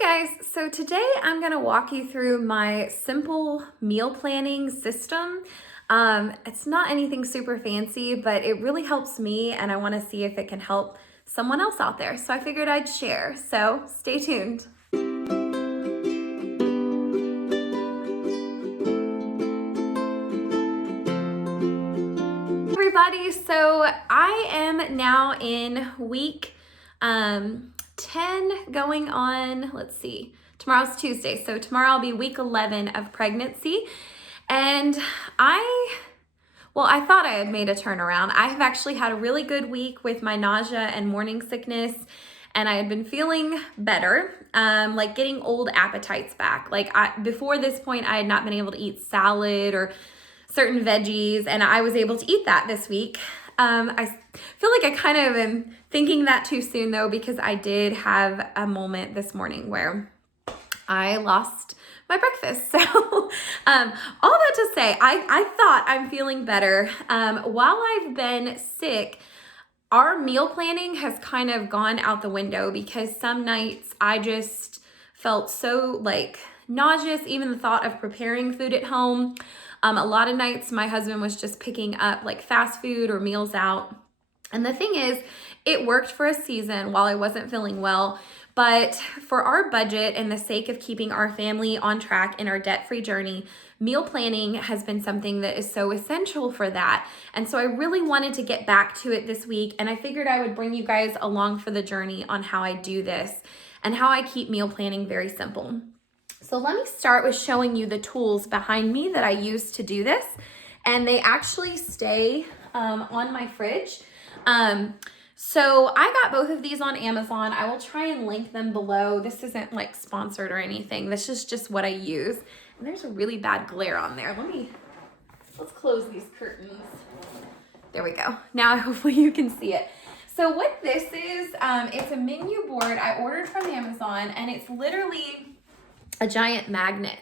Hey guys, so today I'm going to walk you through my simple meal planning system. It's not anything super fancy, but it really helps me and I want to see if it can help someone else out there. So I figured I'd share, so stay tuned. Everybody, so I am now in week 10 going on, let's see, tomorrow's Tuesday. So tomorrow I'll be week 11 of pregnancy. And I thought I had made a turnaround. I have actually had a really good week with my nausea and morning sickness. And I had been feeling better, like getting old appetites back. Before this point, I had not been able to eat salad or certain veggies, and I was able to eat that this week. I feel like I kind of am thinking that too soon though, because I did have a moment this morning where I lost my breakfast. So all that to say, I thought I'm feeling better. While I've been sick, our meal planning has kind of gone out the window because some nights I just felt so nauseous, even the thought of preparing food at home. A lot of nights my husband was just picking up fast food or meals out. And the thing is, it worked for a season while I wasn't feeling well. But for our budget and the sake of keeping our family on track in our debt-free journey, meal planning has been something that is so essential for that. And so I really wanted to get back to it this week. And I figured I would bring you guys along for the journey on how I do this and how I keep meal planning very simple. So let me start with showing you the tools behind me that I use to do this. And they actually stay on my fridge. So I got both of these on Amazon. I will try and link them below. This isn't sponsored or anything. This is just what I use. And there's a really bad glare on there. Let's close these curtains. There we go. Now hopefully you can see it. So what this is, it's a menu board I ordered from Amazon, and it's literally a giant magnet.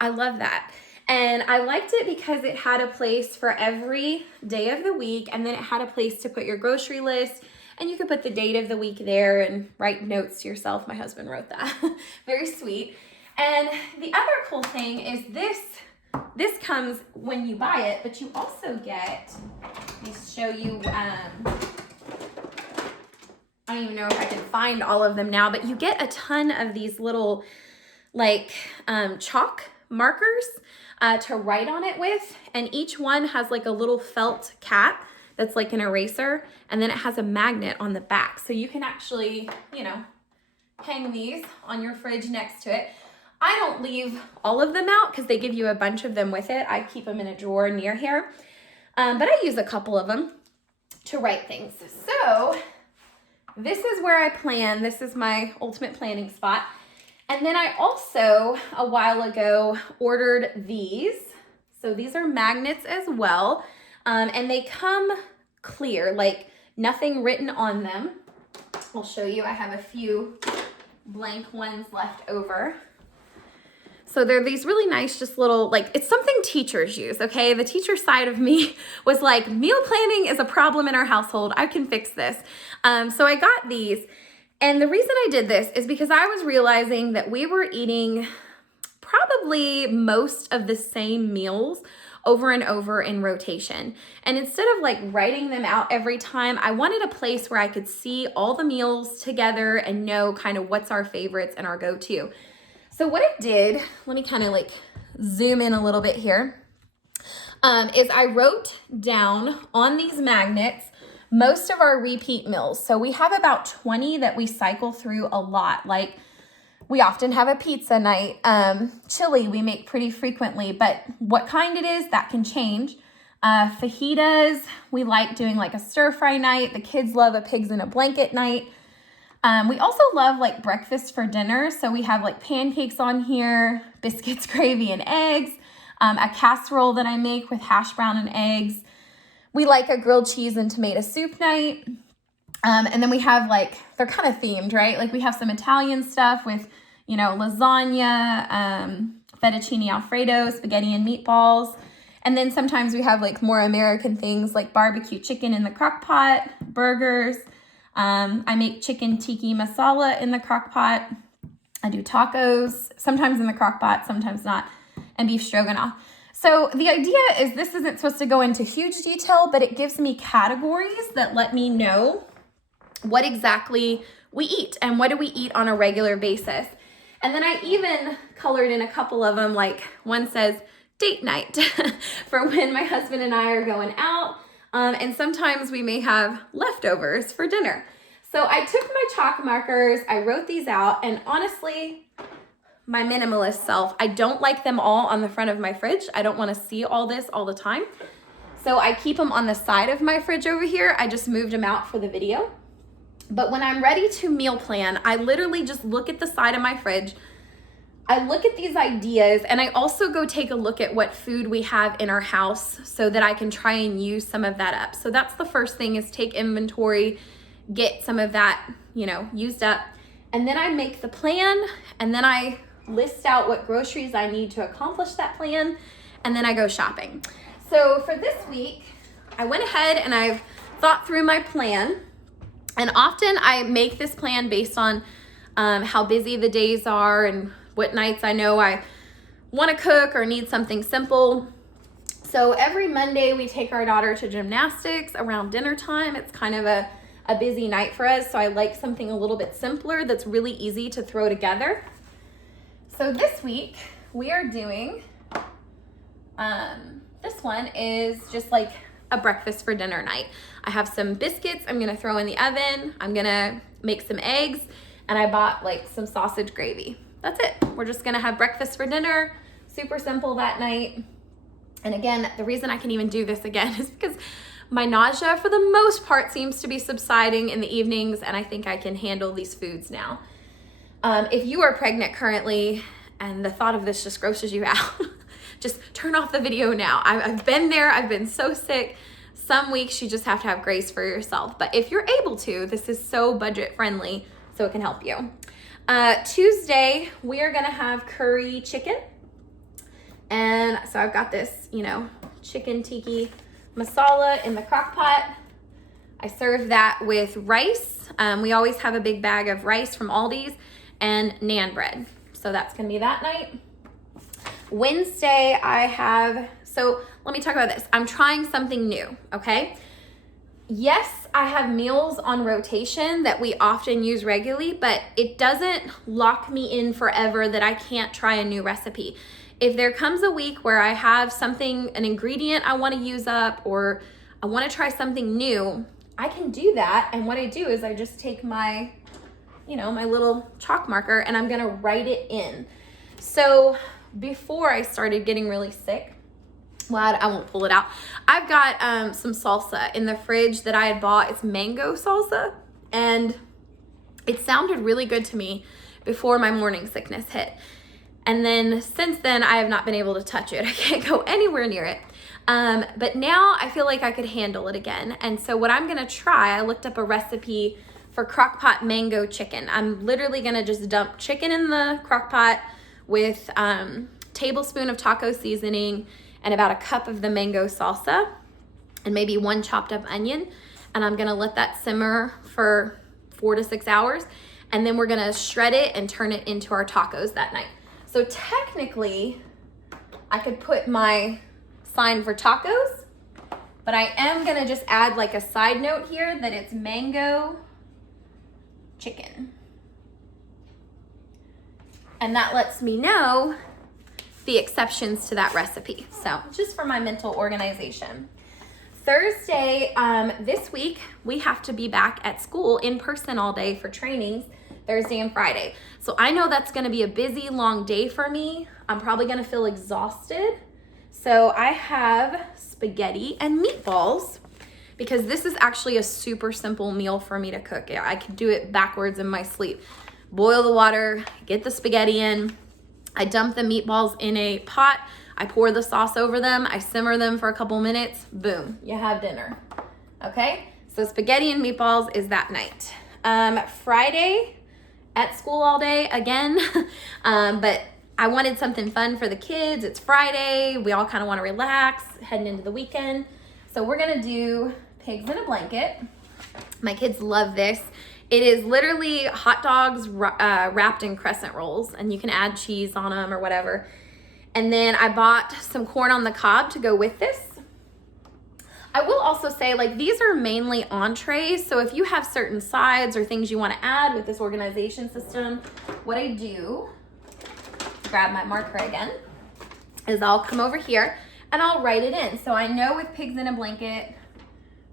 I love that. And I liked it because it had a place for every day of the week, and then it had a place to put your grocery list, and you could put the date of the week there and write notes to yourself. My husband wrote that. Very sweet. And the other cool thing is this comes when you buy it, but you also get, let me show you, I don't even know if I can find all of them now, but you get a ton of these little chalk markers to write on it with, and each one has a little felt cap that's like an eraser, and then it has a magnet on the back, so you can actually hang these on your fridge next to it. I don't leave all of them out because they give you a bunch of them with it. I keep them in a drawer near here, but I use a couple of them to write things. So this is where I plan. This is my ultimate planning spot. And then I also, a while ago, ordered these. So these are magnets as well. And they come clear, nothing written on them. I'll show you. I have a few blank ones left over. So they're these really nice, just little, it's something teachers use, okay? The teacher side of me was meal planning is a problem in our household. I can fix this. So I got these. And the reason I did this is because I was realizing that we were eating probably most of the same meals over and over in rotation. And instead of writing them out every time, I wanted a place where I could see all the meals together and know kind of what's our favorites and our go-to. So what I did, let me kind of zoom in a little bit here, is I wrote down on these magnets most of our repeat meals. So we have about 20 that we cycle through a lot. We often have a pizza night. Chili we make pretty frequently, but what kind it is, that can change. Fajitas, we like doing a stir fry night. The kids love a pigs in a blanket night. We also love breakfast for dinner. So we have pancakes on here, biscuits, gravy, and eggs, a casserole that I make with hash brown and eggs. We like a grilled cheese and tomato soup night. And then we have they're kind of themed, right? We have some Italian stuff with, lasagna, fettuccine Alfredo, spaghetti and meatballs. And then sometimes we have more American things like barbecue chicken in the crock pot, burgers. I make chicken tikka masala in the crock pot. I do tacos, sometimes in the crock pot, sometimes not, and beef stroganoff. So the idea is this isn't supposed to go into huge detail, but it gives me categories that let me know what exactly we eat and what do we eat on a regular basis. And then I even colored in a couple of them, like one says date night for when my husband and I are going out. And sometimes we may have leftovers for dinner. So I took my chalk markers, I wrote these out, and honestly, my minimalist self, I don't like them all on the front of my fridge. I don't want to see all this all the time. So I keep them on the side of my fridge over here. I just moved them out for the video. But when I'm ready to meal plan, I literally just look at the side of my fridge. I look at these ideas, and I also go take a look at what food we have in our house so that I can try and use some of that up. So that's the first thing, is take inventory, get some of that, used up. And then I make the plan, and then I list out what groceries I need to accomplish that plan, and then I go shopping. So for this week, I went ahead and I've thought through my plan. And often I make this plan based on how busy the days are and what nights I know I want to cook or need something simple. So every Monday we take our daughter to gymnastics around dinner time. It's kind of a busy night for us, so I like something a little bit simpler that's really easy to throw together. So this week we are doing, this one is just like a breakfast for dinner night. I have some biscuits I'm gonna throw in the oven. I'm gonna make some eggs, and I bought like some sausage gravy. That's it. We're just gonna have breakfast for dinner, super simple that night. And again, the reason I can even do this again is because my nausea for the most part seems to be subsiding in the evenings, and I think I can handle these foods now. If you are pregnant currently and the thought of this just grosses you out, just turn off the video now. I've been there. I've been so sick. Some weeks you just have to have grace for yourself. But if you're able to, this is so budget friendly, so it can help you. Tuesday, we are gonna have curry chicken. And so I've got this, chicken tikka masala in the crock pot. I serve that with rice. We always have a big bag of rice from Aldi's and naan bread. So that's gonna be that night. Wednesday, so let me talk about this. I'm trying something new, okay? Yes, I have meals on rotation that we often use regularly, but it doesn't lock me in forever that I can't try a new recipe. If there comes a week where I have an ingredient I want to use up, or I want to try something new, I can do that. And what I do is I just take my, my little chalk marker, and I'm going to write it in. So before I started getting really sick, well, I won't pull it out. I've got some salsa in the fridge that I had bought. It's mango salsa, and it sounded really good to me before my morning sickness hit. And then since then, I have not been able to touch it. I can't go anywhere near it. But now I feel like I could handle it again. And so what I'm gonna try, I looked up a recipe for crockpot mango chicken. I'm literally gonna just dump chicken in the crockpot with tablespoon of taco seasoning and about a cup of the mango salsa and maybe one chopped up onion. And I'm gonna let that simmer for 4 to 6 hours. And then we're gonna shred it and turn it into our tacos that night. So technically, I could put my sign for tacos, but I am gonna just add like a side note here that it's mango chicken. And that lets me know the exceptions to that recipe. So just for my mental organization. Thursday, this week, we have to be back at school in person all day for trainings, Thursday and Friday. So I know that's gonna be a busy, long day for me. I'm probably gonna feel exhausted. So I have spaghetti and meatballs, because this is actually a super simple meal for me to cook. I could do it backwards in my sleep. Boil the water, get the spaghetti in. I dump the meatballs in a pot. I pour the sauce over them. I simmer them for a couple minutes. Boom, you have dinner. Okay, so spaghetti and meatballs is that night. Friday, at school all day again, but I wanted something fun for the kids. It's Friday. We all kind of want to relax heading into the weekend. So we're going to do pigs in a blanket. My kids love this. It is literally hot dogs wrapped in crescent rolls, and you can add cheese on them or whatever. And then I bought some corn on the cob to go with this. I will also say, like, these are mainly entrees, so if you have certain sides or things you want to add with this organization system, what I do, grab my marker again, is I'll come over here and I'll write it in. So I know with pigs in a blanket,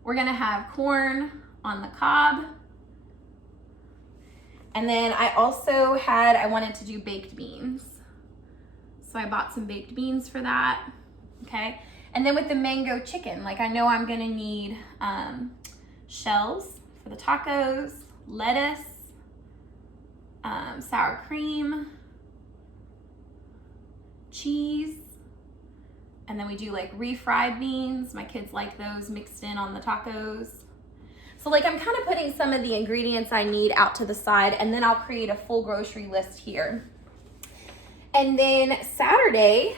we're gonna have corn on the cob. And then I also I wanted to do baked beans. So I bought some baked beans for that, okay? And then with the mango chicken, like I know I'm gonna need shells for the tacos, lettuce, sour cream, cheese, and then we do like refried beans. My kids like those mixed in on the tacos. So like I'm kind of putting some of the ingredients I need out to the side, and then I'll create a full grocery list here. And then Saturday,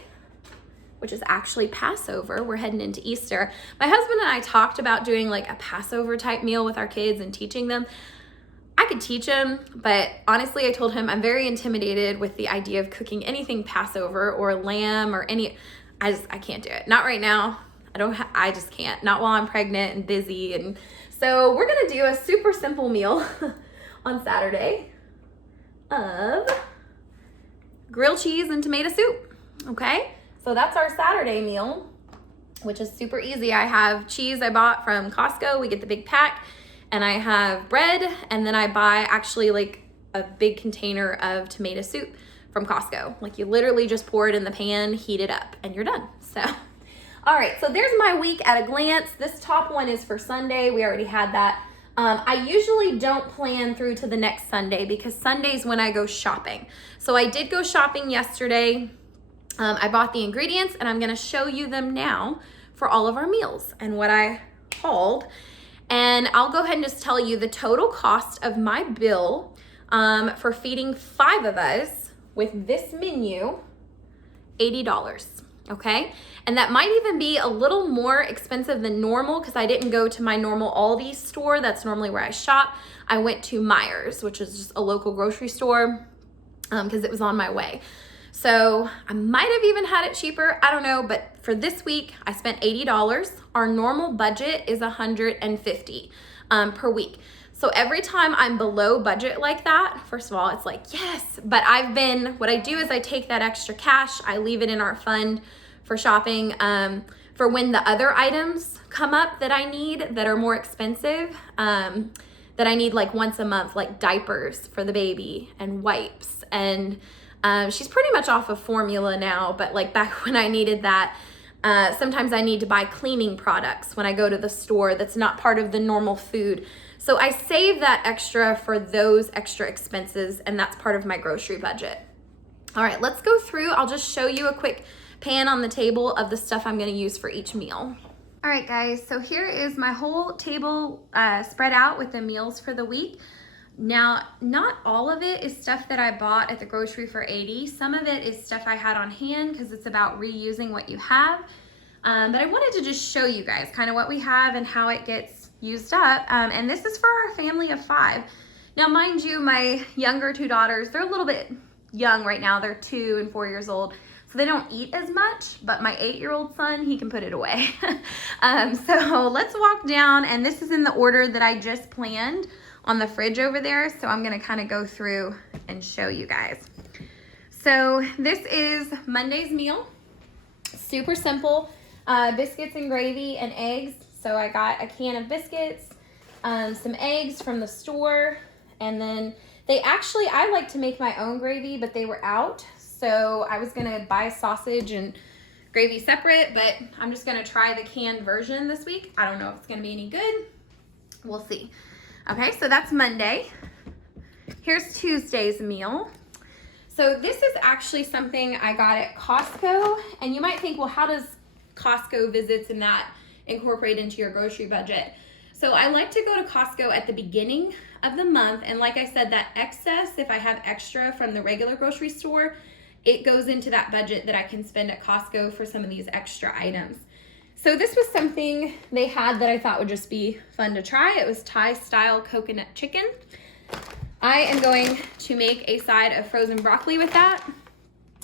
which is actually Passover, we're heading into Easter. My husband and I talked about doing like a Passover type meal with our kids and teaching them. I could teach him, but honestly, I told him I'm very intimidated with the idea of cooking anything Passover or lamb or I can't do it. Not right now. I just can't. Not while I'm pregnant and busy. And so we're gonna do a super simple meal on Saturday of grilled cheese and tomato soup, okay? So that's our Saturday meal, which is super easy. I have cheese I bought from Costco. We get the big pack. And I have bread, and then I buy actually like a big container of tomato soup from Costco. Like you literally just pour it in the pan, heat it up, and you're done. So, all right, so there's my week at a glance. This top one is for Sunday. We already had that. I usually don't plan through to the next Sunday because Sunday's when I go shopping. So I did go shopping yesterday. I bought the ingredients, and I'm gonna show you them now for all of our meals and what I hauled. And I'll go ahead and just tell you the total cost of my bill for feeding 5 of us with this menu, $80, okay? And that might even be a little more expensive than normal because I didn't go to my normal Aldi store. That's normally where I shop. I went to Meijer's, which is just a local grocery store because it was on my way. So I might have even had it cheaper, I don't know, but for this week, I spent $80. Our normal budget is $150 per week. So every time I'm below budget like that, first of all, it's like, yes, but what I do is I take that extra cash, I leave it in our fund for shopping for when the other items come up that I need that are more expensive, that I need like once a month, like diapers for the baby and wipes, and she's pretty much off of formula now, but like back when I needed that, sometimes I need to buy cleaning products when I go to the store that's not part of the normal food. So I save that extra for those extra expenses, and that's part of my grocery budget. All right, let's go through. I'll just show you a quick pan on the table of the stuff I'm gonna use for each meal. All right, guys, so here is my whole table spread out with the meals for the week. Now, not all of it is stuff that I bought at the grocery for $80. Some of it is stuff I had on hand because it's about reusing what you have. But I wanted to just show you guys kind of what we have and how it gets used up. And this is for our family of 5. Now, mind you, my younger 2 daughters, they're a little bit young right now. They're 2 and 4 years old. So they don't eat as much, but my 8-year-old son, he can put it away. So let's walk down, and this is in the order that I just planned on the fridge over there. So I'm gonna kind of go through and show you guys. So this is Monday's meal. Super simple, biscuits and gravy and eggs. So I got a can of biscuits, some eggs from the store, and then I like to make my own gravy, but they were out. So I was gonna buy sausage and gravy separate, but I'm just gonna try the canned version this week. I don't know if it's gonna be any good. We'll see. Okay, so that's Monday. Here's Tuesday's meal. So this is actually something I got at Costco, and you might think, well, how does Costco visits and that incorporate into your grocery budget? So I like to go to Costco at the beginning of the month, and like I said, that excess, if I have extra from the regular grocery store, it goes into that budget that I can spend at Costco for some of these extra items. So this was something they had that I thought would just be fun to try. It was Thai style coconut chicken. I am going to make a side of frozen broccoli with that.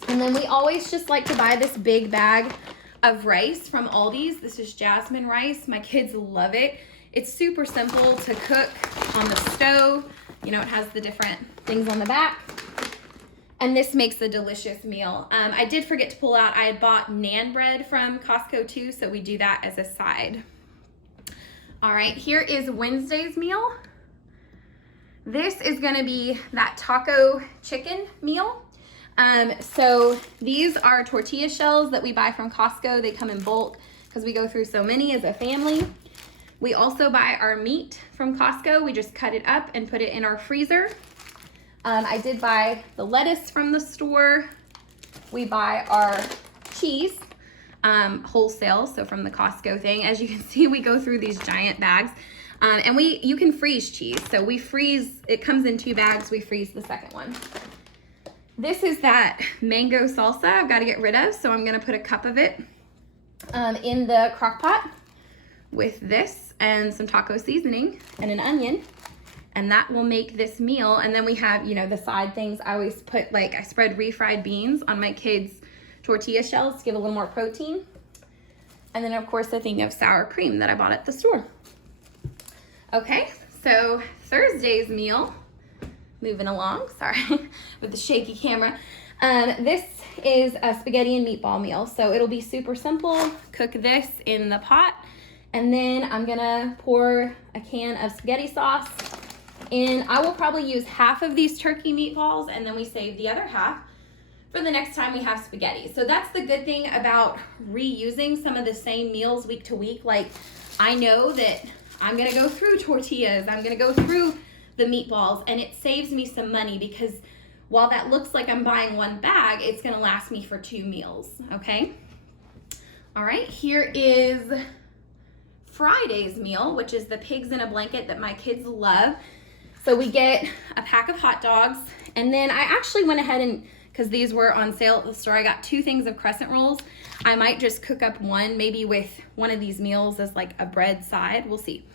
And then we always just like to buy this big bag of rice from Aldi's. This is jasmine rice. My kids love it. It's super simple to cook on the stove. You know, it has the different things on the back. And this makes a delicious meal. I did forget to pull out, I had bought naan bread from Costco too, so we do that as a side. All right, here is Wednesday's meal. This is gonna be that taco chicken meal. So these are tortilla shells that we buy from Costco. They come in bulk because we go through so many as a family. We also buy our meat from Costco. We just cut it up and put it in our freezer. I did buy the lettuce from the store. We buy our cheese wholesale, so from the Costco thing. As you can see, we go through these giant bags. And you can freeze cheese. So we freeze, it comes in 2 bags, we freeze the second one. This is that mango salsa I've got to get rid of, so I'm gonna put a cup of it in the crock pot with this and some taco seasoning and an onion, and that will make this meal. And then we have, you know, the side things. I always put, like, I spread refried beans on my kids' tortilla shells to give a little more protein. And then of course a thing of sour cream that I bought at the store. Okay, so Thursday's meal, moving along, sorry, with the shaky camera. This is a spaghetti and meatball meal. So it'll be super simple. Cook this in the pot, and then I'm gonna pour a can of spaghetti sauce in. I will probably use half of these turkey meatballs, and then we save the other half for the next time we have spaghetti. So that's the good thing about reusing some of the same meals week to week. Like, I know that I'm gonna go through tortillas, I'm gonna go through the meatballs, and it saves me some money because while that looks like I'm buying 1 bag, it's gonna last me for 2 meals, okay? All right, here is Friday's meal, which is the pigs in a blanket that my kids love. So we get a pack of hot dogs, and then I actually went ahead and, because these were on sale at the store, I got 2 things of crescent rolls. I might just cook up one, maybe with one of these meals as like a bread side, we'll see.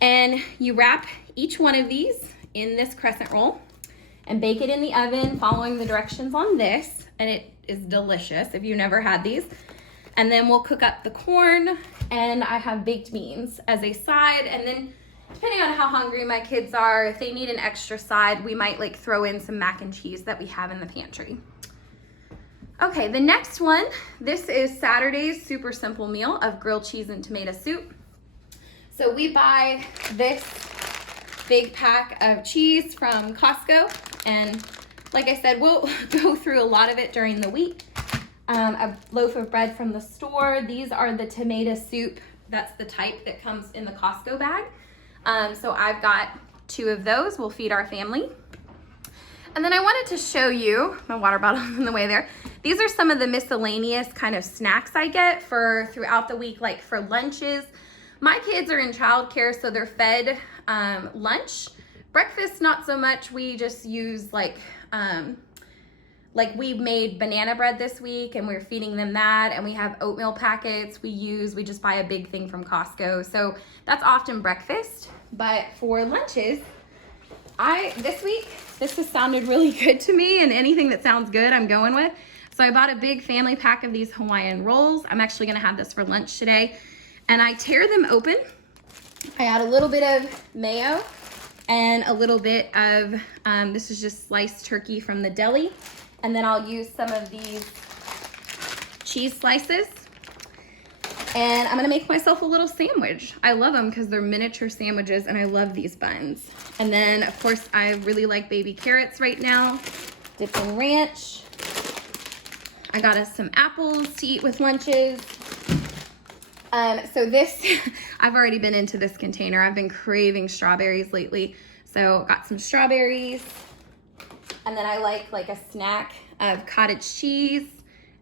And you wrap each one of these in this crescent roll and bake it in the oven following the directions on this, and it is delicious if you've never had these. And then we'll cook up the corn, and I have baked beans as a side, and then depending on how hungry my kids are, if they need an extra side, we might like throw in some mac and cheese that we have in the pantry. Okay, the next one, this is Saturday's super simple meal of grilled cheese and tomato soup. So we buy this big pack of cheese from Costco, and like I said, we'll go through a lot of it during the week. A loaf of bread from the store. These are the tomato soup. That's the type that comes in the Costco bag. So I've got 2 of those. We'll feed our family. And then I wanted to show you, my water bottle's in the way there. These are some of the miscellaneous kind of snacks I get for throughout the week, like for lunches. My kids are in childcare, so they're fed lunch. Breakfast, not so much. We just use like we made banana bread this week, and we're feeding them that, and we have oatmeal packets we just buy a big thing from Costco. So that's often breakfast. But for lunches, this week, this has sounded really good to me, and anything that sounds good, I'm going with. So I bought a big family pack of these Hawaiian rolls. I'm actually gonna have this for lunch today. And I tear them open. I add a little bit of mayo and a little bit of, this is just sliced turkey from the deli. And then I'll use some of these cheese slices. And I'm gonna make myself a little sandwich. I love them because they're miniature sandwiches, and I love these buns. And then of course I really like baby carrots right now, dipped in ranch. I got us some apples to eat with lunches. So this, I've already been into this container. I've been craving strawberries lately. So got some strawberries. And then I like a snack of cottage cheese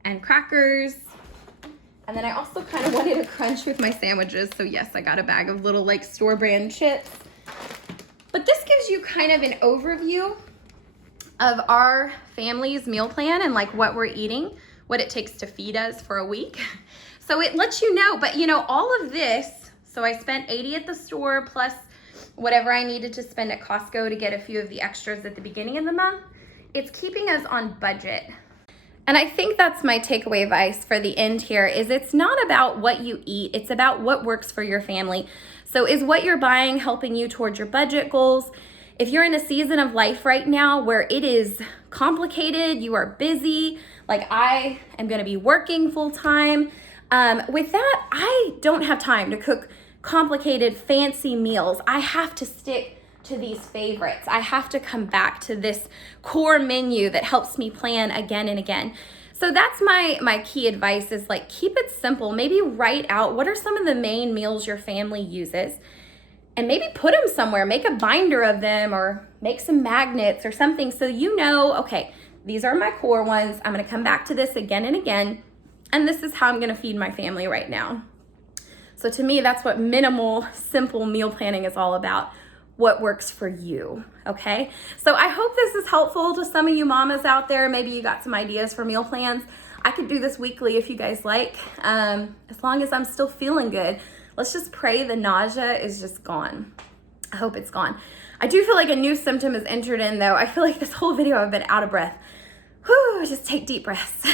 and crackers. And then I also kind of wanted a crunch with my sandwiches. So yes, I got a bag of little like store brand chips. But this gives you kind of an overview of our family's meal plan and like what we're eating, what it takes to feed us for a week. So it lets you know, but you know, all of this, so I spent $80 at the store plus whatever I needed to spend at Costco to get a few of the extras at the beginning of the month. It's keeping us on budget. And I think that's my takeaway advice for the end here is it's not about what you eat, it's about what works for your family. So is what you're buying helping you towards your budget goals? If you're in a season of life right now where it is complicated, you are busy, like I am gonna be working full time, with that, I don't have time to cook complicated, fancy meals. I have to stick to these favorites. I have to come back to this core menu that helps me plan again and again. So that's my key advice is like, keep it simple. Maybe write out what are some of the main meals your family uses and maybe put them somewhere, make a binder of them or make some magnets or something so you know, okay, these are my core ones. I'm gonna come back to this again and again. And this is how I'm gonna feed my family right now. So to me, that's what minimal, simple meal planning is all about. What works for you, okay? So I hope this is helpful to some of you mamas out there. Maybe you got some ideas for meal plans. I could do this weekly if you guys like, as long as I'm still feeling good. Let's just pray the nausea is just gone. I hope it's gone. I do feel like a new symptom is entered in though. I feel like this whole video I've been out of breath. Whew, just take deep breaths.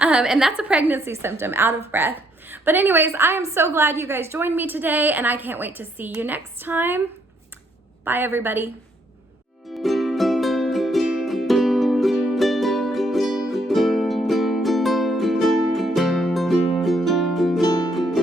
And that's a pregnancy symptom, out of breath. But anyways, I am so glad you guys joined me today and I can't wait to see you next time. Bye, everybody.